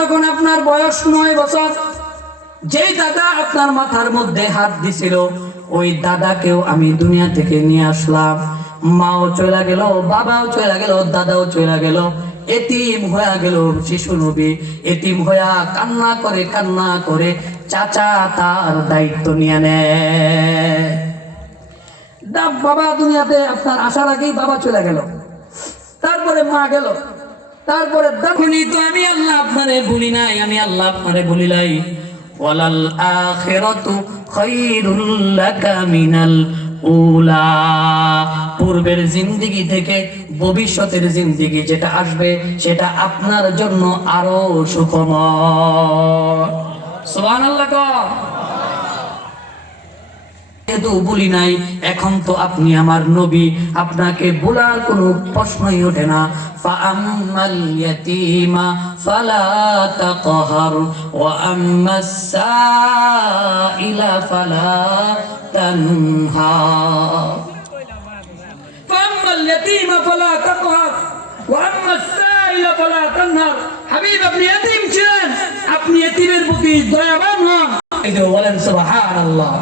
যখন আপনার বয়স 9 বছর, যেই দাদা আপনার মাথার মধ্যে হাত দিছিল ওই দাদাকেও আমি দুনিয়া থেকে নিয়ে আসলাম। মাও চলে গেল, বাবাও চলে গেল, দাদাও চলে গেল, এতিম হয়ে গেল শিশু নবী। এতিম হইয়া কান্না করে চাচা তার দায়িত্ব নিয়ে নেয়। বাবা দুনিয়াতে আপনার আসার আগেই বাবা চলে গেল, তারপরে মা গেল, তারপরে তখনই তো আমি আল্লাহ আপনারে বলি নাই, আমি আল্লাহ আপনারে বলি নাই ওয়ালাল আখিরাতু খায়রুল লাকা মিনাল উলা। পূর্বের জিন্দেগি থেকে ভবিষ্যতের জিন্দেগি যেটা আসবে সেটা আপনার জন্য আরো সুখময়। সুবহানাল্লাহ। তো বলি নাই, এখন তো আপনি আমার নবী, আপনাকে বলার কোনো প্রশ্নই ওঠে না। ফাআম্মাল ইয়াতীমা ফালা তাকহার ওয়া আম্মাস সাইলা ফালা তানহার। ফাআম্মাল ইয়াতীমা ফালা তাকহার ওয়া আম্মাস সাইলা ফালা তানহার। হাবিব আপনি ইয়াতীম ছিলেন, আপনি ইয়াতীমের প্রতি দয়াবান হন। এই যে বলেন সুবহানাল্লাহ।